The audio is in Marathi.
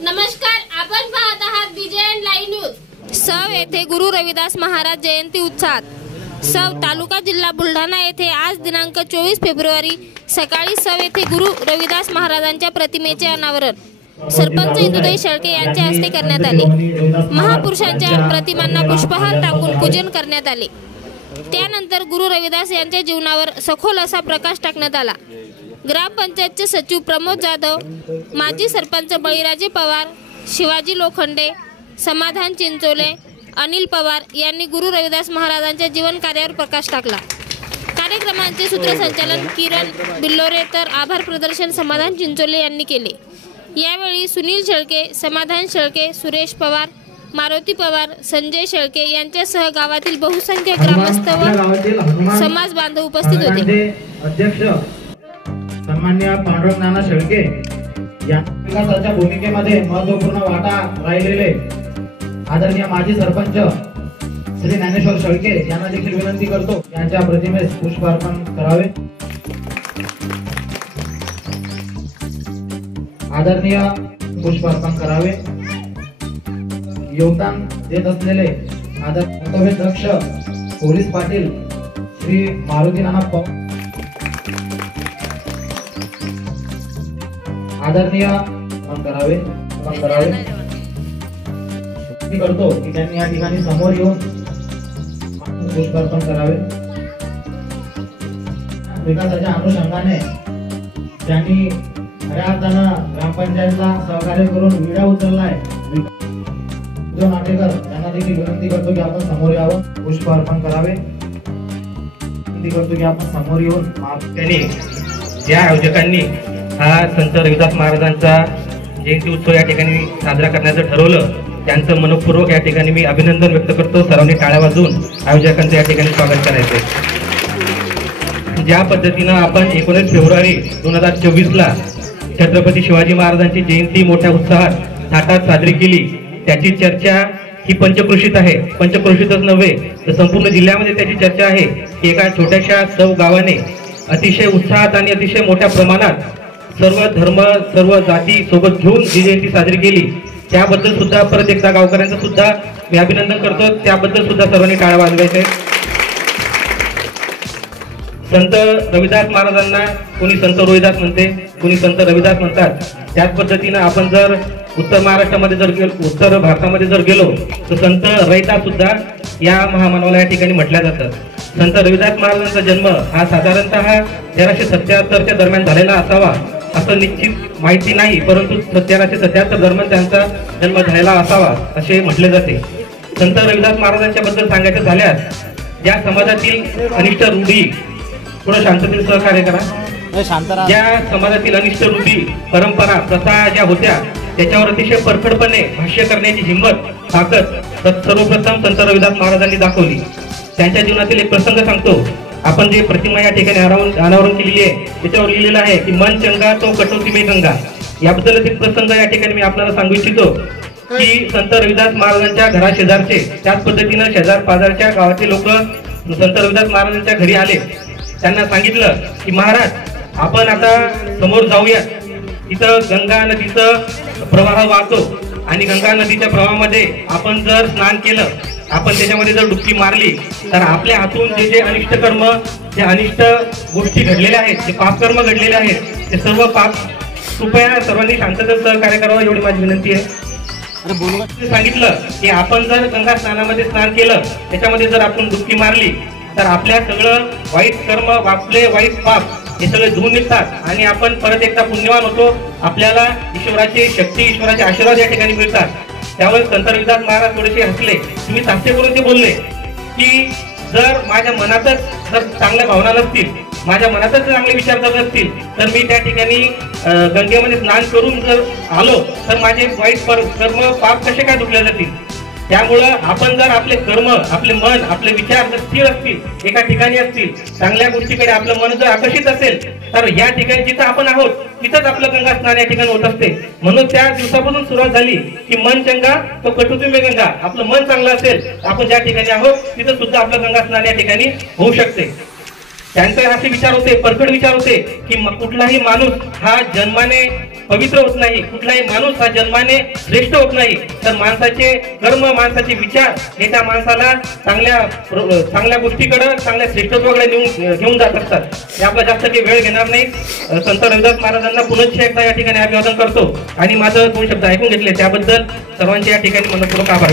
नमस्कार, आपण पाहत आहात बीजेएन लाईव्ह न्यूज। सव येथे गुरु रविदास महाराज जयंती उत्साहात। सव तालुका जिल्हा बुलढाणा येथे आज दिनांक 24 फेब्रुवारी सकाळी सव येथे गुरु रविदास महाराजांच्या प्रतिमेचे अनावरण सरपंच इंदुताई शेळके यांच्या हस्ते करण्यात आले। महापुरुषांच्या प्रतिमांना पुष्पहार टाकून पूजन करण्यात आले। त्यानंतर गुरु रविदास यांच्या जीवनावर सखोल असा प्रकाश टाकण्यात आला। ग्रामपंचायतचे सचिव प्रमोद जाधव, माजी सरपंच बळीराजे पवार, शिवाजी लोखंडे, समाधान चिंचोले, अनिल पवार यांनी गुरु रविदास महाराजांच्या जीवन कार्यावर प्रकाश टाकला। कार्यक्रमाचे सूत्रसंचालन किरण बिल्लोरे तर आभार प्रदर्शन समाधान चिंचोले यांनी केले। यावेळी सुनील शेळके, समाधान शेळके, सुरेश पवार, मारुती पवार, संजय शेळके यांच्यासह गावातील बहुसंख्य ग्रामस्थ व समाज बांधव उपस्थित होते। अध्यक्ष सन्माननीय पांडुरंग नाना शेळके या विकासाच्या भूमिकेमध्ये महत्त्वपूर्ण वाटा राहिलेले आदरणीय माजी सरपंच श्री ज्ञानेश्वर शेळके यांना देखील विनंती करतो यांच्या प्रतिमेस पुष्पार्पण करावे। आदरणीय पुष्पार्पण करावे। योगदान देत असलेले आदरणीय दक्ष पोलीस पाटील श्री मारुती नाना पवार आदरणीय करावे करतो की त्यांनी या ठिकाणी समोर येऊन पुष्पार्पण करावे। विकासाच्या अनुषंगाने त्यांनी खऱ्या अर्थानं ग्रामपंचायतला सहकार्य करून विडा उचललाय जो नाटेकर त्यांना देखील विनंती करतो की आपण समोर यावं, पुष्पार्पण करावे। विनंती करतो की आपण समोर येऊन त्यांनी ज्या आयोजकांनी हा संत रविदास महाराजांचा जयंती उत्सव या ठिकाणी साजरा करण्याचं ठरवलं त्यांचं मनपूर्वक या ठिकाणी मी अभिनंदन व्यक्त करतो। सर्वांनी टाळ्या वाजवून आयोजकांचं या ठिकाणी स्वागत करायचं। ज्या पद्धतीनं आपण 19 फेब्रुवारी 2024ला छत्रपती शिवाजी महाराजांची जयंती मोठ्या उत्साहात थाटात साजरी केली त्याची चर्चा ही पंचक्रोशीत आहे। पंचक्रोशीतच नव्हे तर संपूर्ण जिल्ह्यामध्ये त्याची चर्चा आहे की एका छोट्याशा सव गावाने अतिशय उत्साहात आणि अतिशय मोठ्या प्रमाणात सर्व धर्म सर्व जाती सोबत घेऊन जी जयंती साजरी केली त्याबद्दल सुद्धा परत एकदा गावकऱ्यांचं सुद्धा मी अभिनंदन करतो। त्याबद्दल सुद्धा सर्वांनी टाळ्या वाजवायचे। संत रविदास महाराजांना कोणी संत रोहिदास म्हणते, कोणी संत रविदास म्हणतात। त्याच पद्धतीनं आपण जर उत्तर महाराष्ट्रामध्ये जर गेलो, उत्तर भारतामध्ये जर गेलो तर संत रविदास सुद्धा या महामानवाला या ठिकाणी म्हटल्या जातं। संत रविदास महाराजांचा जन्म हा साधारणतः 1377च्या दरम्यान झालेला असावा असं निश्चित माहिती नाही, परंतु 1377 दरम्यान त्यांचा जन्म झालेला असावा असे म्हटले जाते। संत रविदास महाराजांच्या बद्दल सांगायचं झाल्यास ज्या समाजातील अनिष्ट रूढी, थोडं शांततेने सहकार्य करा, ज्या समाजातील अनिष्ट रूढी परंपरा प्रथा ज्या होत्या त्याच्यावर अतिशय परखडपणे भाष्य करण्याची हिंमत ताकद सर्वप्रथम संत रविदास महाराजांनी दाखवली। त्यांच्या जीवनातील एक प्रसंग सांगतो। आपण जे प्रतिमा या ठिकाणी अनावरण केलेली आहे त्याच्यावर लिहिलेलं आहे की मन चंगा तो कटोती में गंगा। याबद्दल एक प्रसंग या ठिकाणी मी आपल्याला सांगू इच्छितो की संत रविदास महाराजांच्या घरा शेजारचे त्याच पद्धतीनं शेजार पाजारच्या गावाचे लोक संत रविदास महाराजांच्या घरी आले। त्यांना सांगितलं की महाराज आपण आता समोर जाऊया, तिथं गंगा नदीचं प्रवाह वाहतो आणि गंगा नदीच्या प्रवाहामध्ये आपण जर स्नान केलं, आपण त्याच्यामध्ये जर डुबकी मारली तर आपल्या हातून जे जे अनिष्ट कर्म, जे अनिष्ट गोष्टी घडलेल्या आहेत, जे पापकर्म घडलेले आहेत ते सर्व पाप कृपया सर्वांनी शांततेत सहकार्य करावं एवढी माझी विनंती आहे। सांगितलं की आपण जर गंगा स्नानामध्ये स्नान केलं, त्याच्यामध्ये जर आपण डुबकी मारली तर आपल्या सगळं वाईट कर्म, आपले वाईट पाप हे सगळे धुवून निघतात आणि आपण परत एकदा पुण्यवान होतो। आपल्याला ईश्वराची शक्ती, ईश्वराचे आशीर्वाद या ठिकाणी मिळतात। त्यावेळेस संत रविदास महाराज थोडेसे हसले, तुम्ही हास्य करून ते बोलले की जर माझ्या मनातच जर चांगल्या भावना नसतील, माझ्या मनातच चांगले विचार जर नसतील तर मी त्या ठिकाणी गंगेमध्ये स्नान करून जर आलो तर माझे वाईट कर्म पाप कसे काय धुतले जातील। त्यामुळं आपण जर आपले कर्म, आपले मन, आपले विचार जर स्थिर असतील, एका ठिकाणी असतील, चांगल्या गोष्टीकडे आपलं मन जर आकर्षित असेल तर या ठिकाणी जिथं आपण आहोत तिथंच आपलं गंगा स्नान या ठिकाणी होत असते। म्हणून त्या दिवसापासून सुरुवात झाली की मन चंगा तो कटोती में गंगा। आपलं मन चांगलं असेल, आपण ज्या ठिकाणी आहोत तिथं सुद्धा आपलं गंगा स्नान या ठिकाणी होऊ शकते। त्यांचे असे विचार होते, परखड विचार होते की कुठलाही माणूस हा जन्माने पवित्र होत नाही, कुठलाही माणूस हा जन्माने श्रेष्ठ होत नाही, तर माणसाचे कर्म, माणसाचे विचार हे त्या माणसाला चांगल्या गोष्टीकडे, चांगल्या श्रेष्ठत्वाकडे घेऊन जात असतात. हे आपला जास्त काही वेळ घेणार नाही. संत रविदास महाराजांना पुनश्च एकदा या ठिकाणी अभिवादन करतो आणि माझं 2 शब्द ऐकून घेतले त्याबद्दल सर्वांचे या ठिकाणी मनपूर्वक आभार.